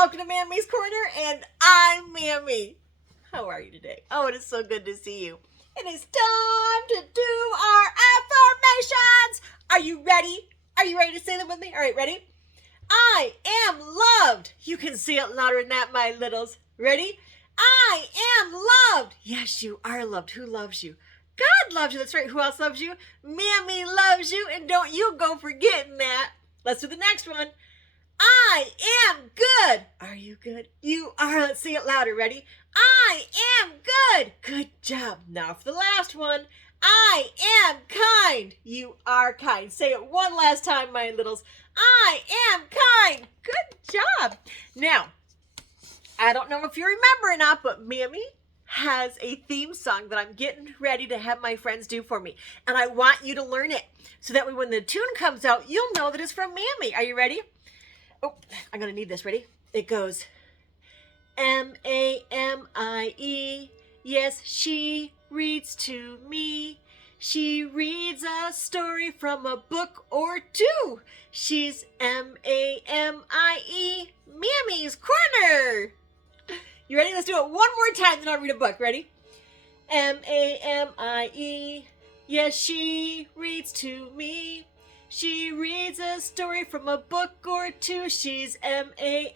welcome to Mammy's Corner, and I'm Mammy. How are you today? Oh, it is so good to see you. It is time to do our affirmations. Are you ready? Are you ready to say them with me? All right, ready? I am loved. You can say it louder than that, my littles. Ready? I am loved. Yes, you are loved. Who loves you? God loves you. That's right. Who else loves you? Mammy loves you, and don't you go forgetting that. Let's do the next one. I am good. Are you good? You are. Let's say it louder. Ready? I am good. Good job. Now for the last one. I am kind. You are kind. Say it one last time, my littles. I am kind. Good job. Now, I don't know if you remember or not, but Mammy has a theme song that I'm getting ready to have my friends do for me. And I want you to learn it so that when the tune comes out, you'll know that it's from Mammy. Are you ready? Oh, I'm going to need this. Ready? It goes, Mamie, yes, she reads to me. She reads a story from a book or two. She's Mamie, Mammy's Corner. You ready? Let's do it one more time, then I'll read a book. Ready? Mamie, yes, she reads to me. She reads a story from a book or two. She's Mamie,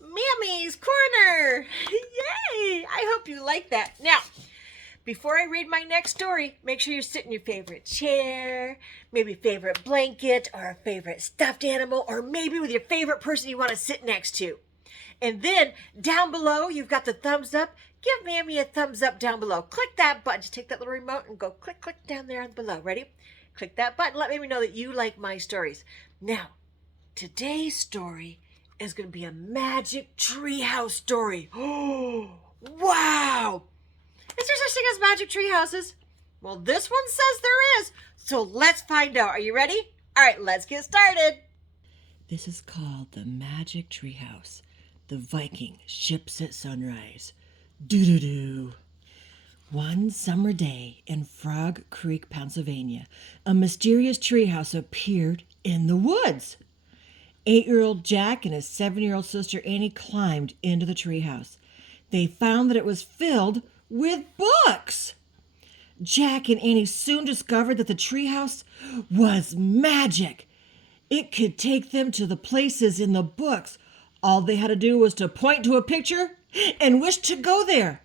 Mammy's Corner. Yay! I hope you like that. Now, before I read my next story, make sure you sit in your favorite chair, maybe favorite blanket, or a favorite stuffed animal, or maybe with your favorite person you want to sit next to. And then down below, you've got the thumbs up. Give Mammy a thumbs up down below. Click that button. Just take that little remote and go click, click down there below. Ready? Click that button. Let Mammy know that you like my stories. Now, today's story is going to be a magic treehouse story. Oh, wow! Is there such thing as magic tree houses? Well, this one says there is. So let's find out. Are you ready? All right, let's get started. This is called the Magic Treehouse. The Viking ships at sunrise. Doo-doo-doo. One summer day in Frog Creek, Pennsylvania, a mysterious treehouse appeared in the woods. 8-year-old Jack and his 7-year-old sister Annie climbed into the treehouse. They found that it was filled with books. Jack and Annie soon discovered that the treehouse was magic. It could take them to the places in the books. All they had to do was to point to a picture and wish to go there.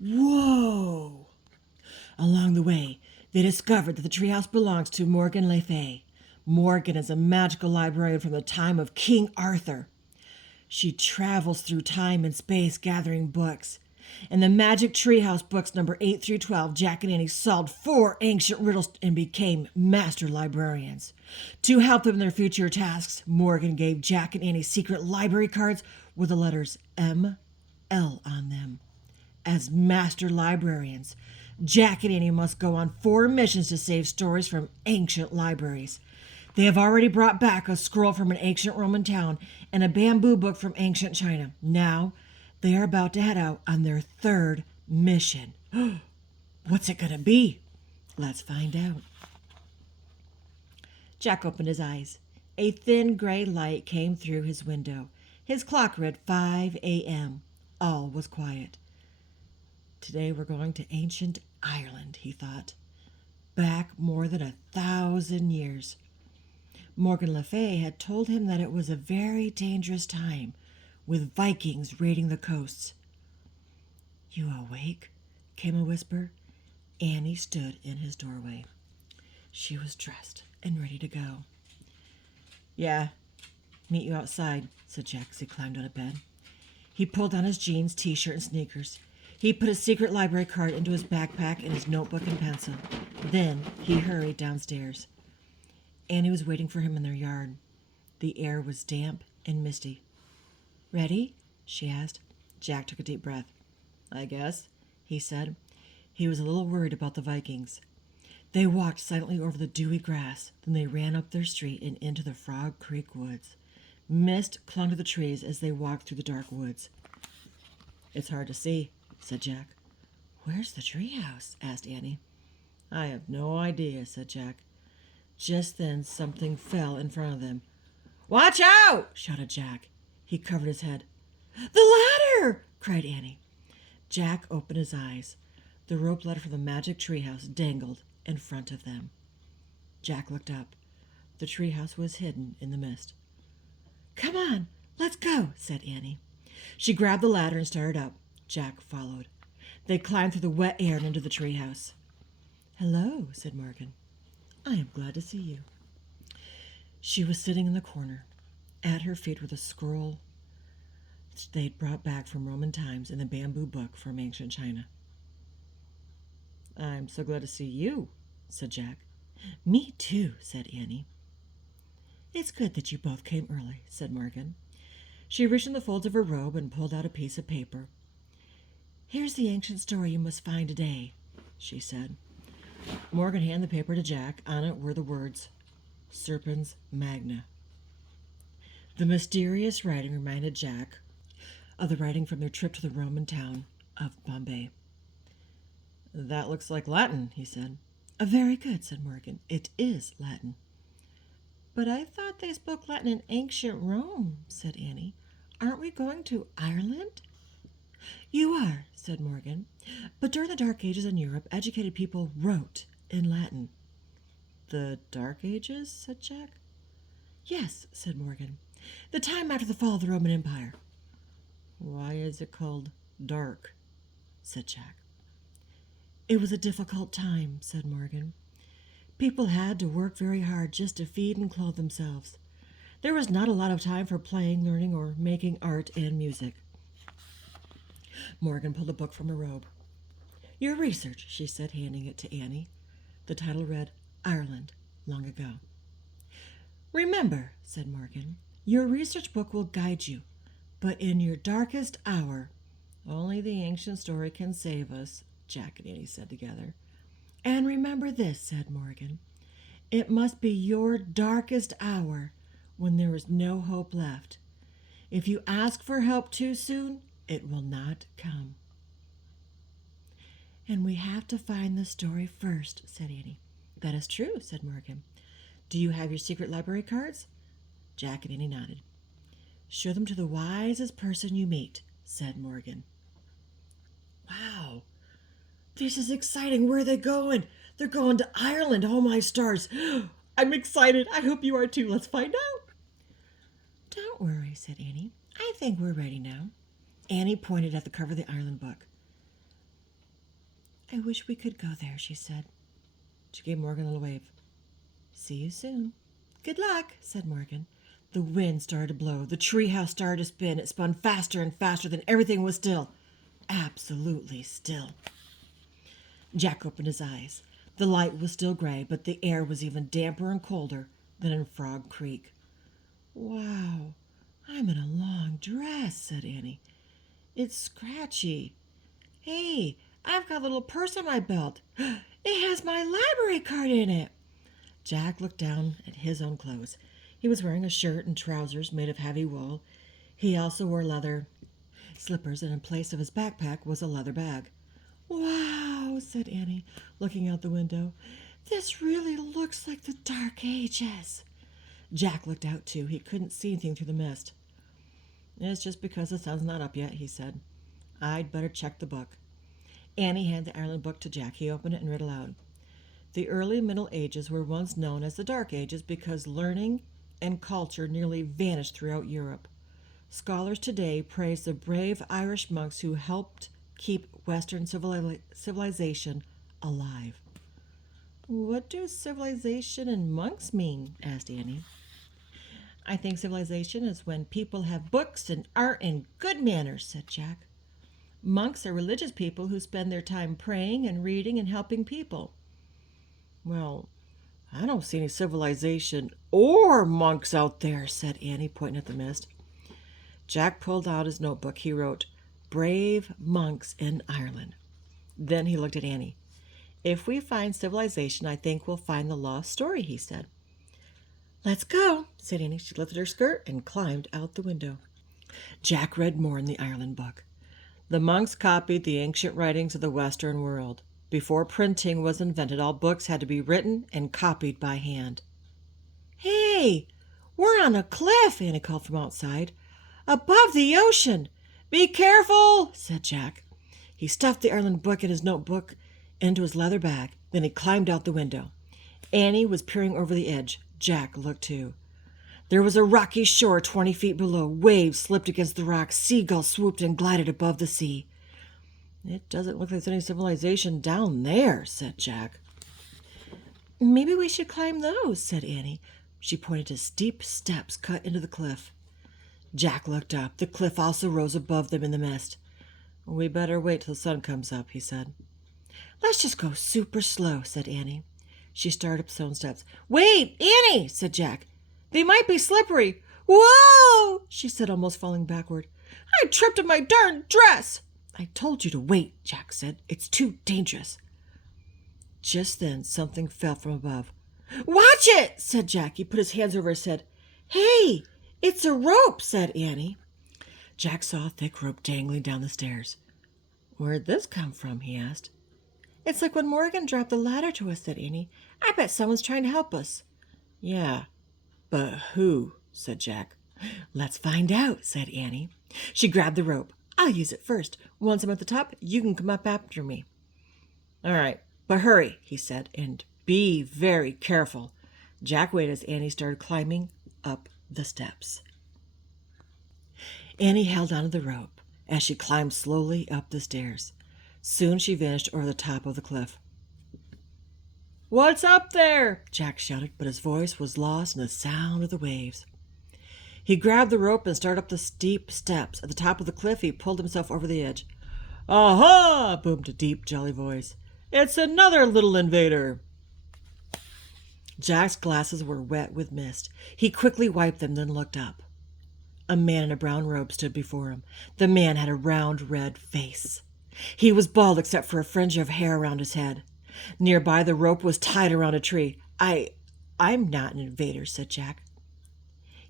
Whoa! Along the way, they discovered that the treehouse belongs to Morgan Le Fay. Morgan is a magical librarian from the time of King Arthur. She travels through time and space gathering books. In the Magic Treehouse books number 8 through 12, Jack and Annie solved 4 ancient riddles and became master librarians. To help them in their future tasks, Morgan gave Jack and Annie secret library cards with the letters M.L. on them. As master librarians, Jack and Annie must go on 4 missions to save stories from ancient libraries. They have already brought back a scroll from an ancient Roman town and a bamboo book from ancient China. Now, they are about to head out on their 3rd mission. What's it going to be? Let's find out. Jack opened his eyes. A thin gray light came through his window. His clock read 5 a.m. All was quiet. Today we're going to ancient Ireland, he thought. Back more than 1,000 years. Morgan Le Fay had told him that it was a very dangerous time, with Vikings raiding the coasts. You awake? Came a whisper. Annie stood in his doorway. She was dressed and ready to go. Yeah, meet you outside, said Jack as he climbed out of bed. He pulled on his jeans, t-shirt, and sneakers. He put his secret library card into his backpack and his notebook and pencil. Then he hurried downstairs. Annie was waiting for him in their yard. The air was damp and misty. Ready? She asked. Jack took a deep breath. I guess, he said. He was a little worried about the Vikings. They walked silently over the dewy grass. Then they ran up their street and into the Frog Creek woods. Mist clung to the trees as they walked through the dark woods. It's hard to see, said Jack. Where's the treehouse? Asked Annie. I have no idea, said Jack. Just then something fell in front of them. Watch out! Shouted Jack. He He covered his head. "The ladder!" cried Annie. Jack opened his eyes. The rope ladder from the magic treehouse dangled in front of them. Jack looked up. The treehouse was hidden in the mist. "Come on, let's go," said Annie. She grabbed the ladder and started up. Jack followed. They climbed through the wet air and into the treehouse. "Hello," said Morgan. "I am glad to see you." She was sitting in the corner. At her feet were the scroll they'd brought back from Roman times and the bamboo book from ancient China. "I'm so glad to see you," said Jack. "Me too," said Annie. "It's good that you both came early," said Morgan. She reached in the folds of her robe and pulled out a piece of paper. "Here's the ancient story you must find today," she said. Morgan handed the paper to Jack. On it were the words, Serpens Magna. The mysterious writing reminded Jack of the writing from their trip to the Roman town of Bombay. "That looks like Latin," he said. "Very good," said Morgan. "It is Latin." "But I thought they spoke Latin in ancient Rome," said Annie. "Aren't we going to Ireland?" "You are," said Morgan. "But during the Dark Ages in Europe, educated people wrote in Latin." "The Dark Ages?" said Jack. "Yes," said Morgan. "The time after the fall of the Roman Empire." "Why is it called dark?" said Jack. "It was a difficult time," said Morgan. "People had to work very hard just to feed and clothe themselves. There was not a lot of time for playing, learning, or making art and music." Morgan pulled a book from her robe. "Your research," she said, handing it to Annie. The title read, Ireland, Long Ago. "Remember," said Morgan, "your research book will guide you, but in your darkest hour, only the ancient story can save us," Jack and Annie said together. "And remember this," said Morgan, "it must be your darkest hour when there is no hope left. If you ask for help too soon, it will not come." "And we have to find the story first," said Annie. "That is true," said Morgan. "Do you have your secret library cards?" Jack and Annie nodded. "Show them to the wisest person you meet," said Morgan. "Wow, this is exciting. Where are they going?" "They're going to Ireland. Oh, my stars. I'm excited. I hope you are too. Let's find out." "Don't worry," said Annie. "I think we're ready now." Annie pointed at the cover of the Ireland book. "I wish we could go there," she said. She gave Morgan a little wave. "See you soon." "Good luck," said Morgan. The wind started to blow. The treehouse started to spin. It spun faster and faster. Then everything was still. Absolutely still. Jack opened his eyes. The light was still gray, but the air was even damper and colder than in Frog Creek. "Wow, I'm in a long dress," said Annie. "It's scratchy. Hey, I've got a little purse on my belt. It has my library card in it." Jack looked down at his own clothes. He was wearing a shirt and trousers made of heavy wool. He also wore leather slippers, and in place of his backpack was a leather bag. "Wow," said Annie, looking out the window. "This really looks like the Dark Ages." Jack looked out, too. He couldn't see anything through the mist. "It's just because the sun's not up yet," he said. "I'd better check the book." Annie handed the Ireland book to Jack. He opened it and read aloud. "The early Middle Ages were once known as the Dark Ages because learning and culture nearly vanished throughout Europe. Scholars today praise the brave Irish monks who helped keep Western civilization alive." "What do civilization and monks mean?" asked Annie. "I think civilization is when people have books and art and good manners," said Jack. "Monks are religious people who spend their time praying and reading and helping people." "Well, I don't see any civilization or monks out there," said Annie, pointing at the mist. Jack pulled out his notebook. He wrote, "Brave monks in Ireland." Then he looked at Annie. "If we find civilization, I think we'll find the lost story," he said. "Let's go," said Annie. She lifted her skirt and climbed out the window. Jack read more in the Ireland book. The monks copied the ancient writings of the Western world. Before printing was invented, all books had to be written and copied by hand. "Hey, we're on a cliff," Annie called from outside. above the ocean. Be careful, said Jack. He stuffed the Ireland book and his notebook into his leather bag. Then he climbed out the window. Annie was peering over the edge. Jack looked too. There was a rocky shore 20 feet below. Waves slipped against the rocks. Seagulls swooped and glided above the sea. It doesn't look like there's any civilization down there, said Jack. Maybe we should climb those, said Annie. She pointed to steep steps cut into the cliff. Jack looked up. The cliff also rose above them in the mist. We better wait till the sun comes up, he said. Let's just go super slow, said Annie. She started up stone steps. Wait, Annie, said Jack. They might be slippery. Whoa, she said, almost falling backward. I tripped on my darn dress. I told you to wait, Jack said. It's too dangerous. Just then, something fell from above. Watch it, said Jack. He put his hands over his head. Hey, it's a rope, said Annie. Jack saw a thick rope dangling down the stairs. Where'd this come from, he asked. It's like when Morgan dropped the ladder to us, said Annie. I bet someone's trying to help us. Yeah, but who, said Jack. Let's find out, said Annie. She grabbed the rope. I'll use it first. Once I'm at the top, you can come up after me. All right, but hurry, he said, and be very careful. Jack waited as Annie started climbing up the steps. Annie held onto the rope as she climbed slowly up the stairs. Soon she vanished over the top of the cliff. What's up there? Jack shouted, but his voice was lost in the sound of the waves. He grabbed the rope and started up the steep steps. At the top of the cliff, he pulled himself over the edge. Aha! Boomed a deep, jolly voice. It's another little invader. Jack's glasses were wet with mist. He quickly wiped them, then looked up. A man in a brown robe stood before him. The man had a round, red face. He was bald except for a fringe of hair around his head. Nearby, the rope was tied around a tree. I'm not an invader, said Jack.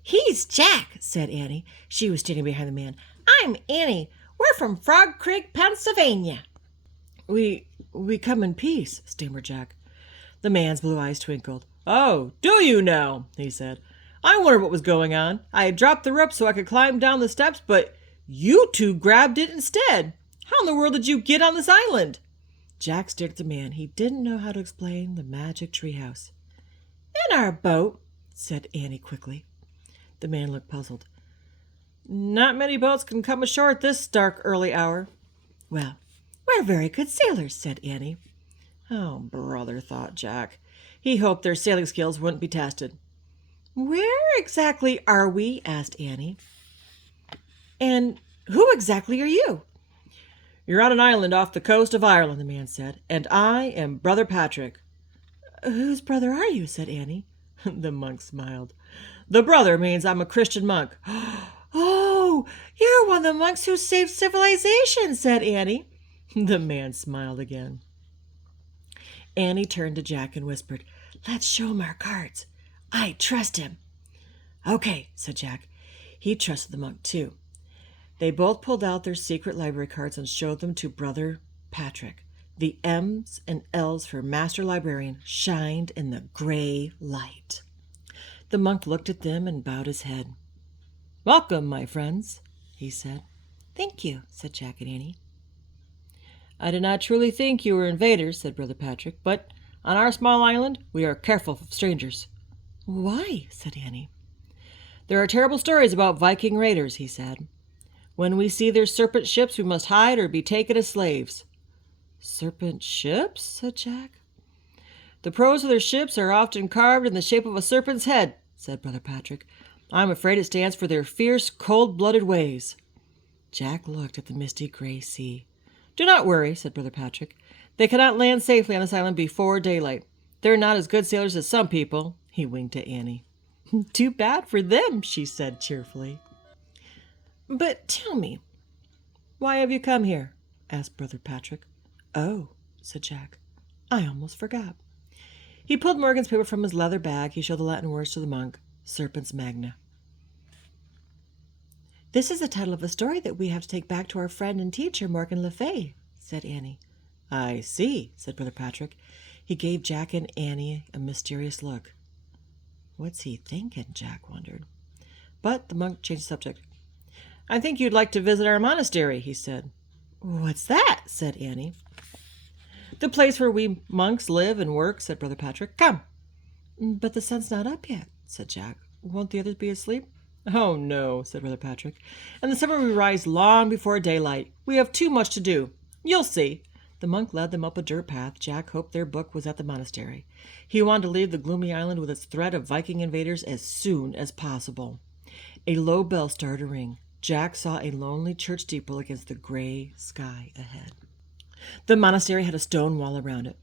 He's Jack, said Annie. She was standing behind the man. I'm Annie. We're from Frog Creek, Pennsylvania. We come in peace, stammered Jack. The man's blue eyes twinkled. Oh, do you now? He said. I wondered what was going on. I had dropped the rope so I could climb down the steps, but you two grabbed it instead. How in the world did you get on this island? Jack stared at the man. He didn't know how to explain the magic treehouse. In our boat, said Annie quickly. The man looked puzzled. Not many boats can come ashore at this dark early hour. Well, we're very good sailors, said Annie. Oh, brother, thought Jack. He hoped their sailing skills wouldn't be tested. Where exactly are we? Asked Annie. And who exactly are you? You're on an island off the coast of Ireland, the man said, and I am Brother Patrick. Whose brother are you? Said Annie. The monk smiled. The brother means I'm a Christian monk. Oh, you're one of the monks who saved civilization, said Annie. The man smiled again. Annie turned to Jack and whispered, Let's show him our cards. I trust him. Okay, said Jack. He trusted the monk, too. They both pulled out their secret library cards and showed them to Brother Patrick. The M's and L's for Master Librarian shined in the gray light. The monk looked at them and bowed his head. Welcome, my friends, he said. Thank you, said Jack and Annie. I did not truly think you were invaders, said Brother Patrick, but on our small island we are careful of strangers. Why? Said Annie. There are terrible stories about Viking raiders, he said. When we see their serpent ships, we must hide or be taken as slaves. Serpent ships? Said Jack. The prows of their ships are often carved in the shape of a serpent's head, said Brother Patrick. I'm afraid it stands for their fierce, cold-blooded ways. Jack looked at the misty gray sea. Do not worry, said Brother Patrick. They cannot land safely on this island before daylight. They're not as good sailors as some people. He winked at Annie. Too bad for them, she said cheerfully. But tell me, why have you come here? Asked Brother Patrick. Oh, said Jack. I almost forgot. He pulled Morgan's paper from his leather bag. He showed the Latin words to the monk. Serpens Magna. This is the title of a story that we have to take back to our friend and teacher, Morgan Le Fay, said Annie. I see, said Brother Patrick. He gave Jack and Annie a mysterious look. What's he thinking? Jack wondered. But the monk changed the subject. I think you'd like to visit our monastery, he said. What's that? Said Annie. The place where we monks live and work, said Brother Patrick. Come. But the sun's not up yet, said Jack. Won't the others be asleep? Oh, no, said Brother Patrick. In the summer we rise long before daylight. We have too much to do. You'll see. The monk led them up a dirt path. Jack hoped their book was at the monastery. He wanted to leave the gloomy island with its threat of Viking invaders as soon as possible. A low bell started to ring. Jack saw a lonely church steeple against the gray sky ahead. The monastery had a stone wall around it.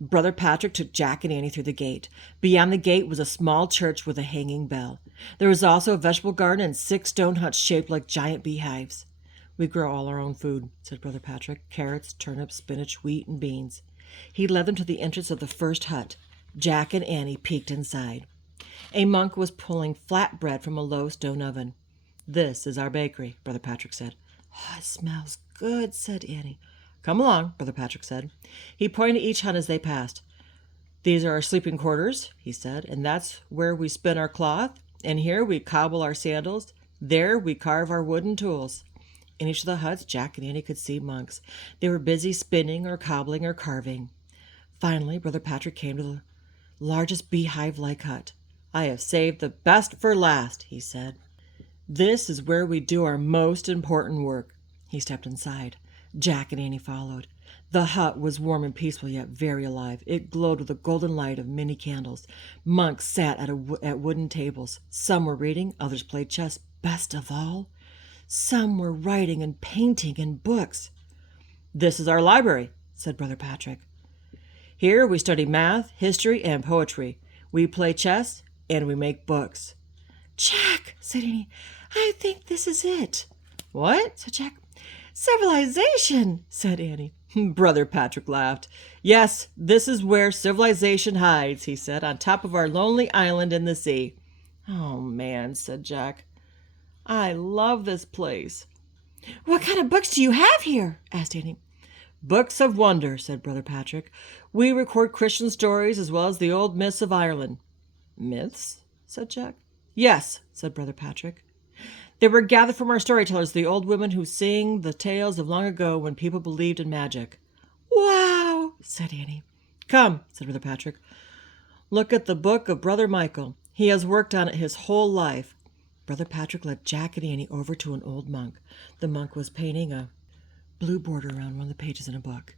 Brother Patrick took Jack and Annie through the gate. Beyond the gate was a small church with a hanging bell. There was also a vegetable garden and 6 stone huts shaped like giant beehives. We grow all our own food, said Brother Patrick. Carrots, turnips, spinach, wheat, and beans. He led them to the entrance of the first hut. Jack and Annie peeked inside. A monk was pulling flat bread from a low stone oven. This is our bakery, Brother Patrick said. Oh, it smells good, said Annie. Come along, Brother Patrick said. He pointed to each hut as they passed. These are our sleeping quarters, he said, and that's where we spin our cloth, and here we cobble our sandals. There we carve our wooden tools. In each of the huts, Jack and Annie could see monks. They were busy spinning or cobbling or carving. Finally, Brother Patrick came to the largest beehive-like hut. I have saved the best for last, he said. This is where we do our most important work. He stepped inside. Jack and Annie followed. The hut was warm and peaceful, yet very alive. It glowed with the golden light of many candles. Monks sat at wooden tables. Some were reading, others played chess. Best of all, some were writing and painting in books. This is our library, said Brother Patrick. Here we study math, history, and poetry. We play chess, and we make books. Jack, said Annie, I think this is it. What? Said Jack. Civilization, said Annie. Brother Patrick laughed. Yes, this is where civilization hides, he said, on top of our lonely island in the sea. Oh, man, said Jack. I love this place. What kind of books do you have here? Asked Annie. Books of wonder, said Brother Patrick. We record Christian stories as well as the old myths of Ireland. Myths? Said Jack. Yes, said Brother Patrick. They were gathered from our storytellers, the old women who sing the tales of long ago when people believed in magic. Wow, said Annie. Come, said Brother Patrick. Look at the book of Brother Michael. He has worked on it his whole life. Brother Patrick led Jack and Annie over to an old monk. The monk was painting a blue border around one of the pages in a book.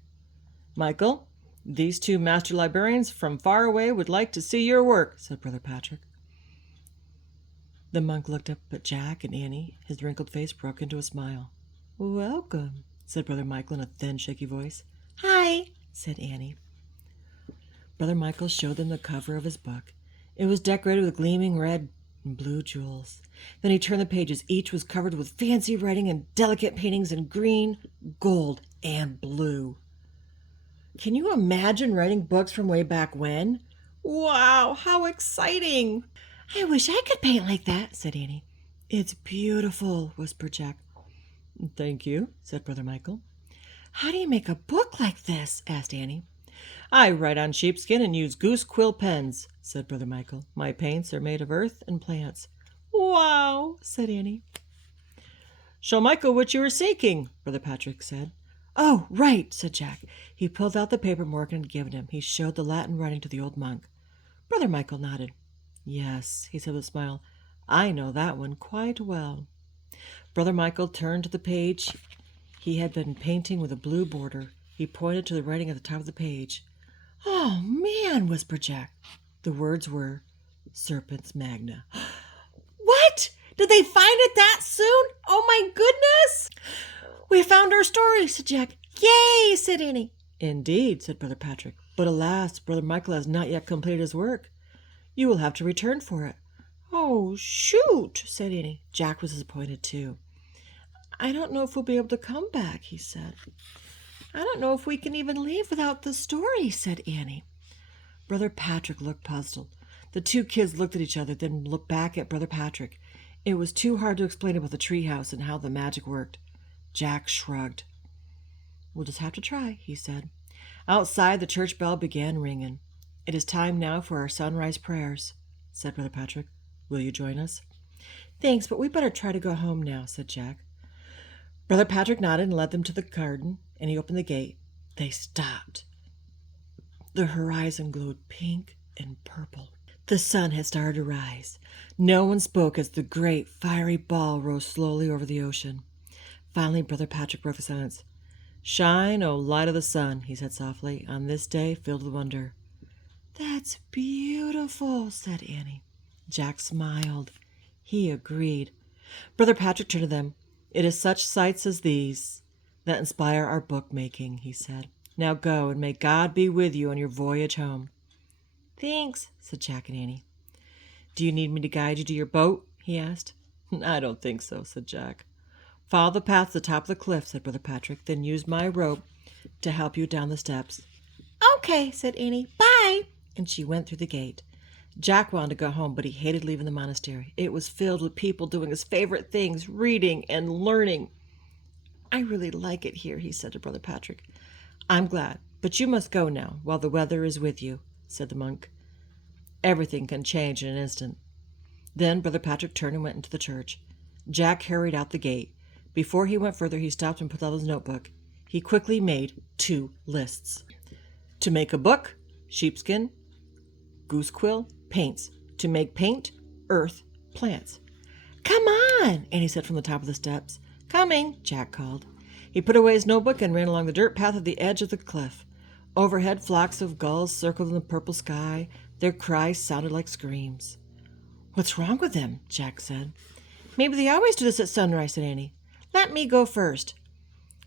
Michael, these 2 master librarians from far away would like to see your work, said Brother Patrick. The monk looked up at Jack and Annie. His wrinkled face broke into a smile. Welcome, said Brother Michael in a thin, shaky voice. Hi, said Annie. Brother Michael showed them the cover of his book. It was decorated with gleaming red and blue jewels. Then he turned the pages. Each was covered with fancy writing and delicate paintings in green, gold, and blue. Can you imagine writing books from way back when? Wow, how exciting! I wish I could paint like that, said Annie. It's beautiful, whispered Jack. Thank you, said Brother Michael. How do you make a book like this? Asked Annie. I write on sheepskin and use goose quill pens, said Brother Michael. My paints are made of earth and plants. Wow, said Annie. Show Michael what you were seeking, Brother Patrick said. Oh, right, said Jack. He pulled out the paper Morgan had given him. He showed the Latin writing to the old monk. Brother Michael nodded. Yes, he said with a smile. I know that one quite well. Brother Michael turned to the page he had been painting with a blue border. He pointed to the writing at the top of the page. Oh, man, whispered Jack. The words were Serpens Magna. What? Did they find it that soon? Oh, my goodness! We found our story, said Jack. Yay, said Annie. Indeed, said Brother Patrick. But alas, Brother Michael has not yet completed his work. You will have to return for it. Oh, shoot, said Annie. Jack was disappointed, too. I don't know if we'll be able to come back, he said. I don't know if we can even leave without the story, said Annie. Brother Patrick looked puzzled. The 2 kids looked at each other, then looked back at Brother Patrick. It was too hard to explain about the treehouse and how the magic worked. Jack shrugged. We'll just have to try, he said. Outside, the church bell began ringing. It is time now for our sunrise prayers, said Brother Patrick. Will you join us? Thanks, but we better try to go home now, said Jack. Brother Patrick nodded and led them to the garden, and he opened the gate. They stopped. The horizon glowed pink and purple. The sun had started to rise. No one spoke as the great fiery ball rose slowly over the ocean. Finally, Brother Patrick broke the silence. Shine, O light of the sun, he said softly, on this day filled with wonder. That's beautiful, said Annie. Jack smiled. He agreed. Brother Patrick turned to them. It is such sights as these that inspire our bookmaking, he said. Now go, and may God be with you on your voyage home. Thanks, said Jack and Annie. Do you need me to guide you to your boat? He asked. I don't think so, said Jack. Follow the path to the top of the cliff, said Brother Patrick, then use my rope to help you down the steps. Okay, said Annie. Bye. And she went through the gate. Jack wanted to go home, but he hated leaving the monastery. It was filled with people doing his favorite things, reading and learning. I really like it here, he said to Brother Patrick. I'm glad, but you must go now, while the weather is with you, said the monk. Everything can change in an instant. Then Brother Patrick turned and went into the church. Jack hurried out the gate. Before he went further, he stopped and put out his notebook. He quickly made 2 lists. To make a book, sheepskin, goose quill, paints. To make paint, earth, plants. Come on, Annie said from the top of the steps. Coming, Jack called. He put away his notebook and ran along the dirt path at the edge of the cliff. Overhead, flocks of gulls circled in the purple sky. Their cries sounded like screams. What's wrong with them? Jack said. Maybe they always do this at sunrise, said Annie. Let me go first.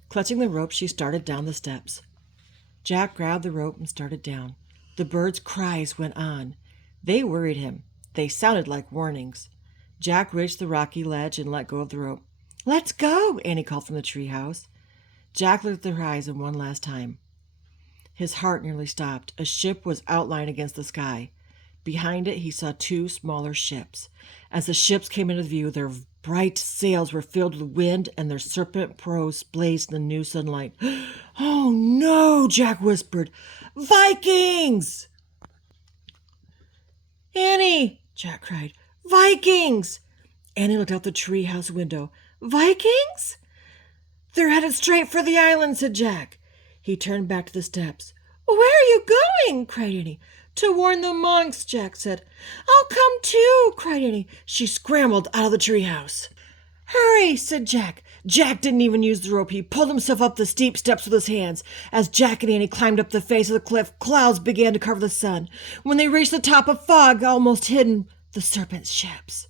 Clutching the rope, she started down the steps. Jack grabbed the rope and started down. The birds' cries went on. They worried him. They sounded like warnings. Jack reached the rocky ledge and let go of the rope. Let's go, Annie called from the treehouse. Jack looked at the horizon one last time. His heart nearly stopped. A ship was outlined against the sky. Behind it, he saw 2 smaller ships. As the ships came into view, their bright sails were filled with wind and their serpent prows blazed in the new sunlight. Oh, no, Jack whispered. Vikings! Annie, Jack cried. Vikings! Annie looked out the treehouse window. Vikings? They're headed straight for the island, said Jack. He turned back to the steps. Where are you going? Cried Annie. To warn the monks, Jack said. I'll come too, cried Annie. She scrambled out of the treehouse. Hurry, said Jack. Jack didn't even use the rope. He pulled himself up the steep steps with his hands. As Jack and Annie climbed up the face of the cliff, clouds began to cover the sun. When they reached the top, a fog almost hid the serpent's ships.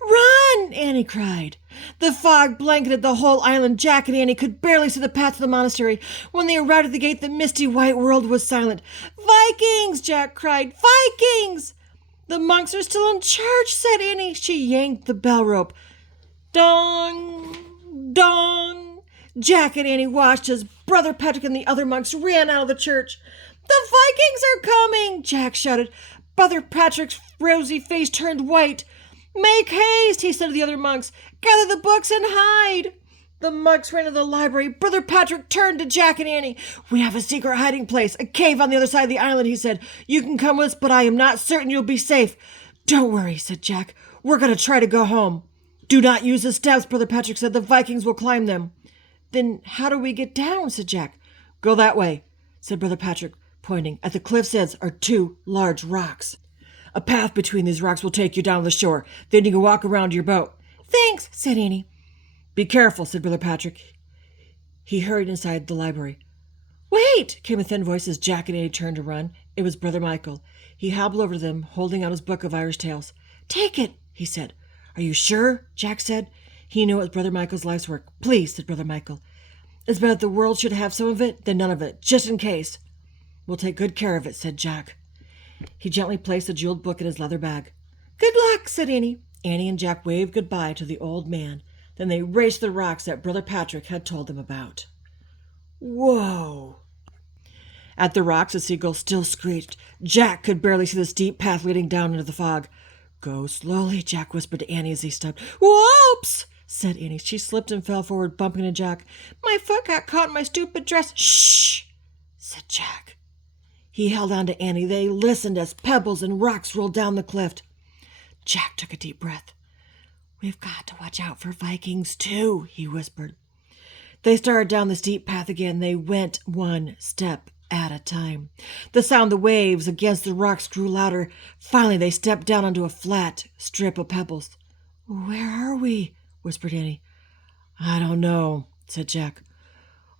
Run! Annie cried. The fog blanketed the whole island. Jack and Annie could barely see the path to the monastery. When they arrived at the gate, the misty white world was silent. Vikings! Jack cried. Vikings! The monks are still in church, said Annie. She yanked the bell rope. Dong! Dong! Jack and Annie watched as Brother Patrick and the other monks ran out of the church. The Vikings are coming! Jack shouted. Brother Patrick's rosy face turned white. Make haste, he said to the other monks. Gather the books and hide. The monks ran to the library. Brother Patrick turned to Jack and Annie. We have a secret hiding place, a cave on the other side of the island, he said. You can come with us, but I am not certain you'll be safe. Don't worry, said Jack. We're going to try to go home. Do not use the steps, Brother Patrick said. The Vikings will climb them. Then how do we get down, said Jack. Go that way, said Brother Patrick, pointing. At the cliff's edge are 2 large rocks. A path between these rocks will take you down to the shore. Then you can walk around to your boat. Thanks, said Annie. Be careful, said Brother Patrick. He hurried inside the library. Wait, came a thin voice as Jack and Annie turned to run. It was Brother Michael. He hobbled over to them, holding out his book of Irish tales. Take it, he said. Are you sure? Jack said. He knew it was Brother Michael's life's work. Please, said Brother Michael. It's better that the world should have some of it than none of it, just in case. We'll take good care of it, said Jack. He gently placed the jeweled book in his leather bag. Good luck, said Annie. Annie and Jack waved goodbye to the old man. Then they raced the rocks that Brother Patrick had told them about. Whoa! At the rocks, a seagull still screeched. Jack could barely see the steep path leading down into the fog. Go slowly, Jack whispered to Annie as he stepped. Whoops! Said Annie. She slipped and fell forward, bumping into Jack. My foot got caught in my stupid dress. Shh! Said Jack. He held on to Annie. They listened as pebbles and rocks rolled down the cliff. Jack took a deep breath. We've got to watch out for Vikings, too, he whispered. They started down the steep path again. They went one step at a time. The sound of the waves against the rocks grew louder. Finally, they stepped down onto a flat strip of pebbles. Where are we? Whispered Annie. I don't know, said Jack.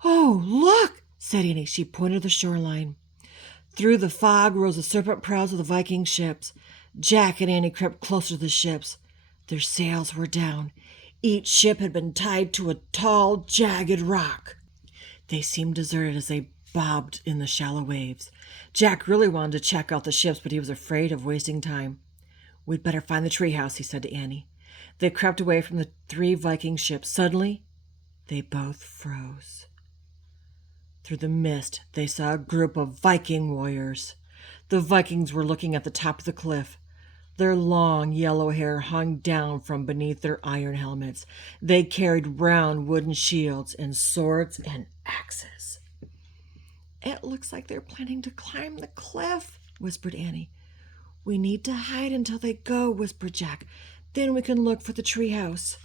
Oh, look, said Annie. She pointed to the shoreline. Through the fog rose the serpent prows of the Viking ships. Jack and Annie crept closer to the ships. Their sails were down. Each ship had been tied to a tall, jagged rock. They seemed deserted as they bobbed in the shallow waves. Jack really wanted to check out the ships, but he was afraid of wasting time. We'd better find the treehouse, he said to Annie. They crept away from the 3 Viking ships. Suddenly, they both froze. Through the mist, they saw a group of Viking warriors. The Vikings were looking at the top of the cliff. Their long yellow hair hung down from beneath their iron helmets. They carried round wooden shields and swords and axes. It looks like they're planning to climb the cliff, whispered Annie. We need to hide until they go, whispered Jack. Then we can look for the treehouse.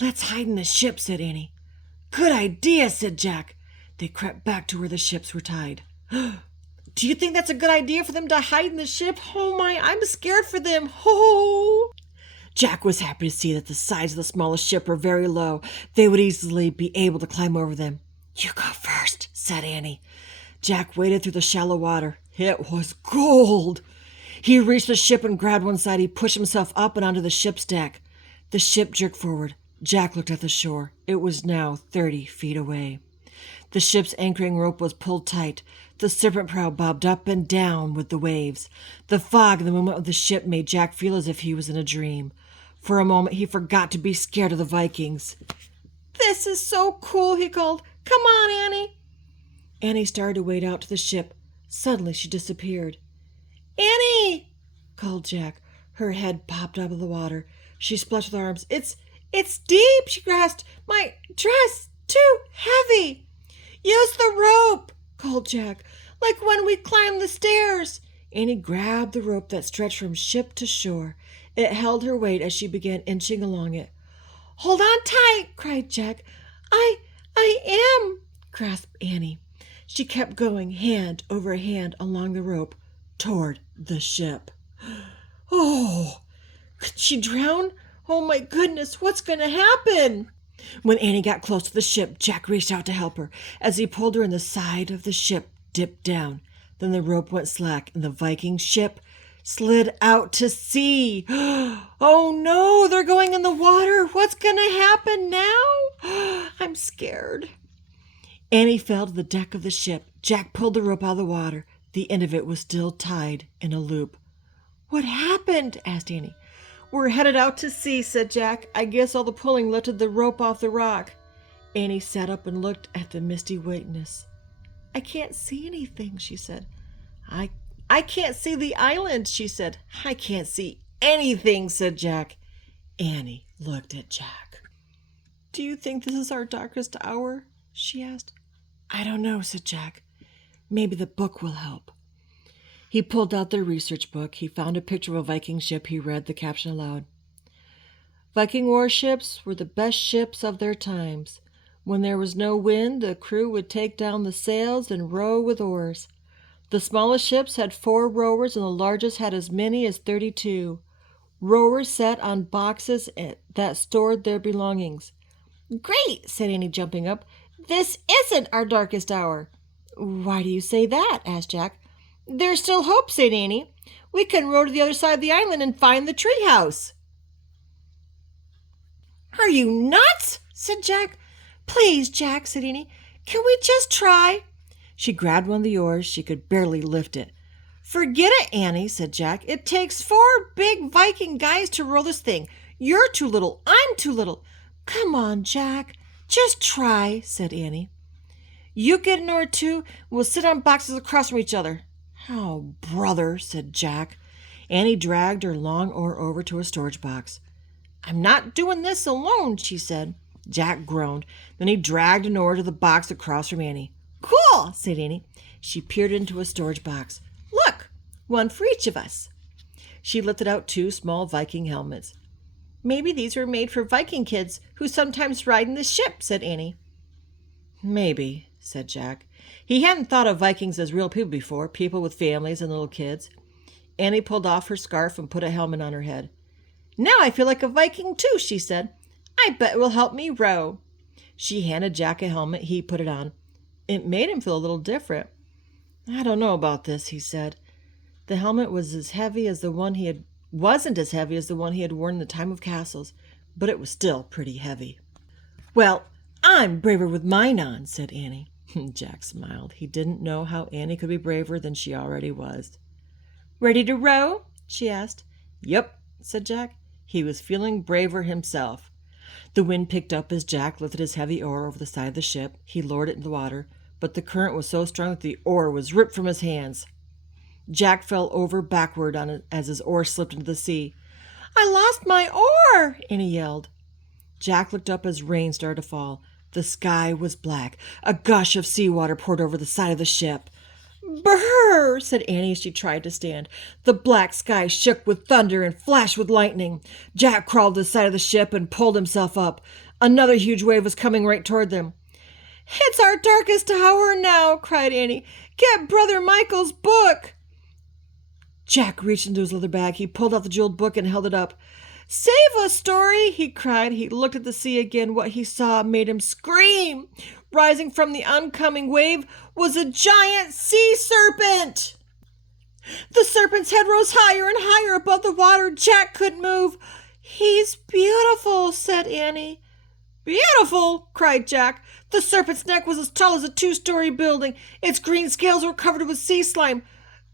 Let's hide in the ship, said Annie. Good idea, said Jack. They crept back to where the ships were tied. Do you think that's a good idea for them to hide in the ship? Oh my, I'm scared for them. Oh! Jack was happy to see that the sides of the smallest ship were very low. They would easily be able to climb over them. You go first, said Annie. Jack waded through the shallow water. It was gold. He reached the ship and grabbed one side. He pushed himself up and onto the ship's deck. The ship jerked forward. Jack looked at the shore. It was now 30 feet away. The ship's anchoring rope was pulled tight. The serpent prow bobbed up and down with the waves. The fog and the movement of the ship made Jack feel as if he was in a dream. For a moment, he forgot to be scared of the Vikings. This is so cool, he called. Come on, Annie. Annie started to wade out to the ship. Suddenly, she disappeared. Annie, called Jack. Her head popped out of the water. She splashed with her arms. It's deep, she gasped. My dress, too heavy. Use the rope, called Jack, like when we climbed the stairs. Annie grabbed the rope that stretched from ship to shore. It held her weight as she began inching along it. Hold on tight, cried Jack. I am, gasped Annie. She kept going, hand over hand along the rope, toward the ship. Oh, could she drown? Oh my goodness, what's going to happen? When Annie got close to the ship, Jack reached out to help her. As he pulled her in, the side of the ship dipped down. Then the rope went slack, and the Viking ship slid out to sea. Oh no, they're going in the water. What's going to happen now? I'm scared. Annie fell to the deck of the ship. Jack pulled the rope out of the water. The end of it was still tied in a loop. What happened? Asked Annie. We're headed out to sea, said Jack. I guess all the pulling lifted the rope off the rock. Annie sat up and looked at the misty whiteness. I can't see anything, she said. I can't see the island, she said. I can't see anything, said Jack. Annie looked at Jack. Do you think this is our darkest hour? She asked. I don't know, said Jack. Maybe the book will help. He pulled out their research book. He found a picture of a Viking ship. He read the caption aloud. Viking warships were the best ships of their times. When there was no wind, the crew would take down the sails and row with oars. The smallest ships had 4 rowers, and the largest had as many as 32. Rowers sat on boxes that stored their belongings. Great, said Annie, jumping up. This isn't our darkest hour. Why do you say that? Asked Jack. There's still hope, said Annie. We can row to the other side of the island and find the treehouse. Are you nuts? Said Jack. Please, Jack, said Annie. Can we just try? She grabbed one of the oars. She could barely lift it. Forget it, Annie, said Jack. It takes 4 big Viking guys to row this thing. You're too little. I'm too little. Come on, Jack. Just try, said Annie. You get an oar too. We'll sit on boxes across from each other. Oh, brother, said Jack. Annie dragged her long oar over to a storage box. I'm not doing this alone, she said. Jack groaned. Then he dragged an oar to the box across from Annie. Cool, said Annie. She peered into a storage box. Look, one for each of us. She lifted out 2 small Viking helmets. Maybe these were made for Viking kids who sometimes ride in the ship, said Annie. Maybe, said Jack. He hadn't thought of Vikings as real people before, people with families and little kids. Annie pulled off her scarf and put a helmet on her head. Now I feel like a Viking too, she said. I bet it will help me row. She handed Jack a helmet. He put it on. It made him feel a little different. I don't know about this, he said. The helmet wasn't as heavy as the one he had worn in the time of castles, but it was still pretty heavy. Well, I'm braver with mine on, said Annie. Jack smiled. He didn't know how Annie could be braver than she already was. Ready to row? She asked. Yep, said Jack. He was feeling braver himself. The wind picked up as Jack lifted his heavy oar over the side of the ship. He lowered it into the water, but the current was so strong that the oar was ripped from his hands. Jack fell over backward as his oar slipped into the sea. I lost my oar, Annie yelled. Jack looked up as rain started to fall. The sky was black. A gush of seawater poured over the side of the ship. Brrr, said Annie as she tried to stand. The black sky shook with thunder and flashed with lightning. Jack crawled to the side of the ship and pulled himself up. Another huge wave was coming right toward them. It's our darkest hour now, cried Annie. Get Brother Michael's book. Jack reached into his leather bag. He pulled out the jeweled book and held it up. Save us, Story, he cried. He looked at the sea again. What he saw made him scream. Rising from the oncoming wave was a giant sea serpent. The serpent's head rose higher and higher above the water. Jack couldn't move. He's beautiful, said Annie. Beautiful, cried Jack. The serpent's neck was as tall as a 2-story building. Its green scales were covered with sea slime.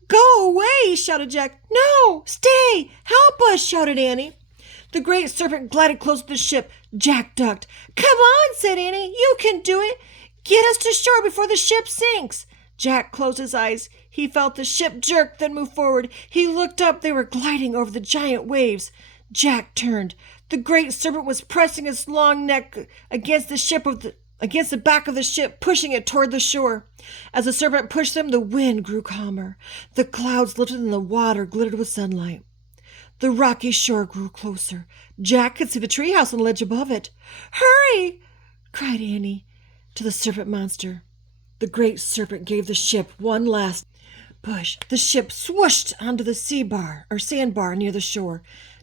Go away, shouted Jack. No, stay, help us, shouted Annie. The great serpent glided close to the ship. Jack ducked. Come on, said Annie. You can do it. Get us to shore before the ship sinks. Jack closed his eyes. He felt the ship jerk, then move forward. He looked up. They were gliding over the giant waves. Jack turned. The great serpent was pressing its long neck against the back of the ship, pushing it toward the shore. As the serpent pushed them, the wind grew calmer. The clouds lifted and the water glittered with sunlight. The rocky shore grew closer. Jack could see the treehouse on the ledge above it. Hurry! Cried Annie to the serpent monster. The great serpent gave the ship one last push. The ship swooshed onto the sandbar near the shore.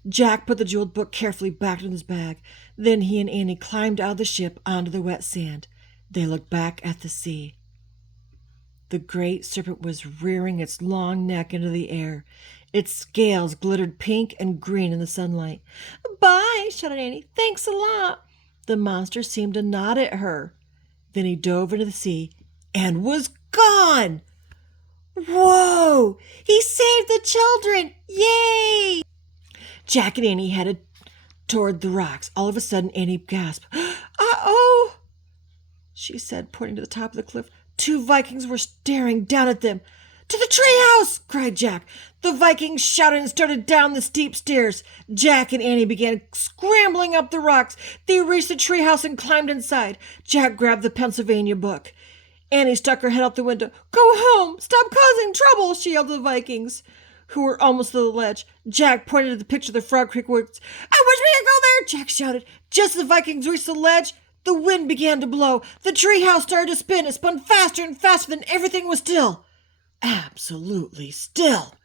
Jack put the jeweled book carefully back in his bag. Then he and Annie climbed out of the ship onto the wet sand. They looked back at the sea. The great serpent was rearing its long neck into the air. Its scales glittered pink and green in the sunlight. Bye, shouted Annie. Thanks a lot. The monster seemed to nod at her. Then he dove into the sea and was gone. Whoa! He saved the children! Yay! Jack and Annie headed toward the rocks. All of a sudden, Annie gasped. Uh-oh! She said, pointing to the top of the cliff. 2 Vikings were staring down at them. To the treehouse! Cried Jack. The Vikings shouted and started down the steep stairs. Jack and Annie began scrambling up the rocks. They reached the treehouse and climbed inside. Jack grabbed the Pennsylvania book. Annie stuck her head out the window. Go home! Stop causing trouble! She yelled to the Vikings, who were almost to the ledge. Jack pointed to the picture of the Frog Creek woods. I wish we could go there! Jack shouted. Just as the Vikings reached the ledge, the wind began to blow. The treehouse started to spin. It spun faster and faster than everything was still. Absolutely still.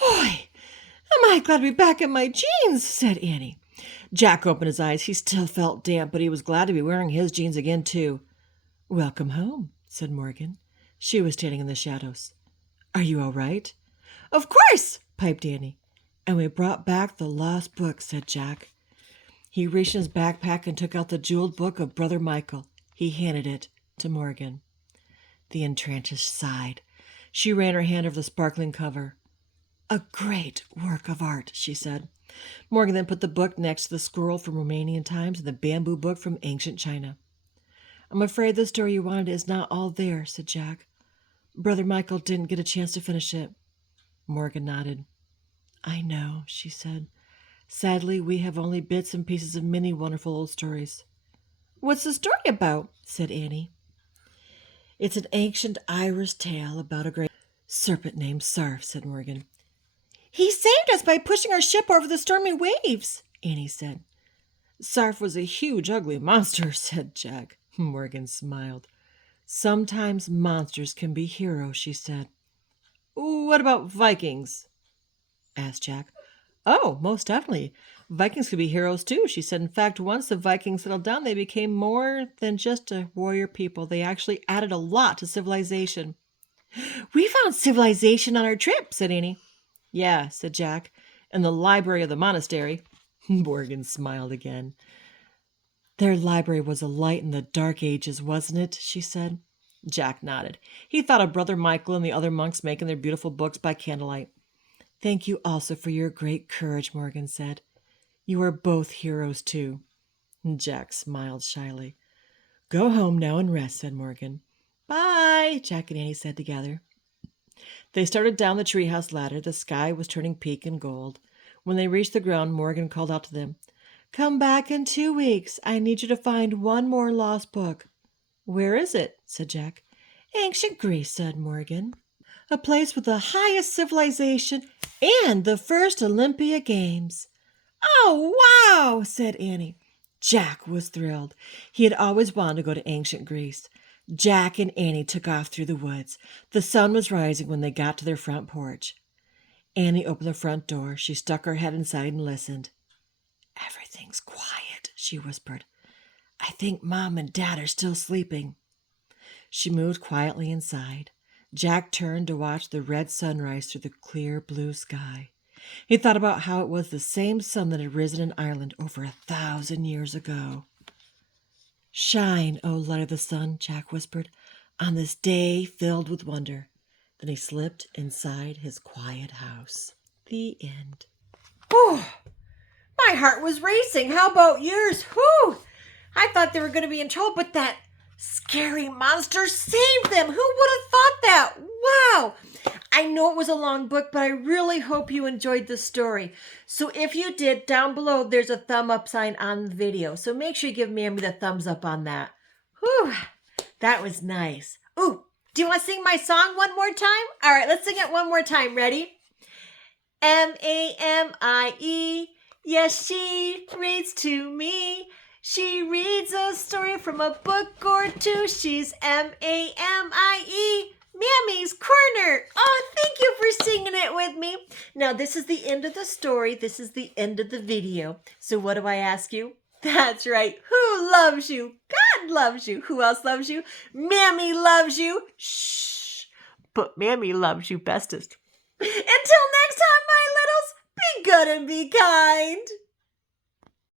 Boy, am I glad to be back in my jeans, said Annie. Jack opened his eyes. He still felt damp, but he was glad to be wearing his jeans again, too. Welcome home, said Morgan. She was standing in the shadows. Are you all right? Of course, piped Annie. And we brought back the lost book, said Jack. He reached in his backpack and took out the jeweled book of Brother Michael. He handed it to Morgan. The enchantress sighed. She ran her hand over the sparkling cover. A great work of art, she said. Morgan then put the book next to the scroll from Romanian times and the bamboo book from ancient China. I'm afraid the story you wanted is not all there, said Jack. Brother Michael didn't get a chance to finish it. Morgan nodded. I know, she said. Sadly, we have only bits and pieces of many wonderful old stories. What's the story about? Said Annie. It's an ancient Irish tale about a great serpent named Sarf, said Morgan. He saved us by pushing our ship over the stormy waves, Annie said. Sarf was a huge, ugly monster, said Jack. Morgan smiled. Sometimes monsters can be heroes, she said. What about Vikings? Asked Jack. Oh, most definitely. Vikings could be heroes too, she said. In fact, once the Vikings settled down, they became more than just a warrior people. They actually added a lot to civilization. We found civilization on our trip, said Annie. Yeah, said Jack, in the library of the monastery. Morgan smiled again. Their library was a light in the dark ages, wasn't it? She said. Jack nodded. He thought of Brother Michael and the other monks making their beautiful books by candlelight. Thank you also for your great courage, Morgan said. You are both heroes, too. Jack smiled shyly. Go home now and rest, said Morgan. Bye, Jack and Annie said together. They started down the treehouse ladder. The sky was turning pink and gold. When they reached the ground, Morgan called out to them, Come back in 2 weeks. I need you to find one more lost book. Where is it? Said Jack. Ancient Greece, said Morgan. A place with the highest civilization and the first Olympia Games. Oh, wow, said Annie. Jack was thrilled. He had always wanted to go to ancient Greece. Jack and Annie took off through the woods. The sun was rising when they got to their front porch. Annie opened the front door. She stuck her head inside and listened. Everything's quiet, she whispered. I think Mom and Dad are still sleeping. She moved quietly inside. Jack turned to watch the red sunrise through the clear blue sky. He thought about how it was the same sun that had risen in Ireland over 1,000 years ago. Shine, O light of the sun, Jack whispered, on this day filled with wonder. Then he slipped inside his quiet house. The end. Whew. My heart was racing. How about yours? Whew. I thought they were going to be in trouble, but that scary monster saved them. Who would have thought that? Wow. I know it was a long book, but I really hope you enjoyed the story. So if you did, down below, there's a thumb up sign on the video. So make sure you give Mammy the thumbs up on that. Whew. That was nice. Ooh, do you want to sing my song one more time? All right, let's sing it one more time. Ready? Mamie. Yes, she reads to me. She reads a story from a book or two. She's Mamie. Mammy's Corner. Oh, thank you for singing it with me. Now, this is the end of the story. This is the end of the video. So what do I ask you? That's right. Who loves you? God loves you. Who else loves you? Mammy loves you. Shh. But Mammy loves you bestest. Until next time, my littles, be good and be kind.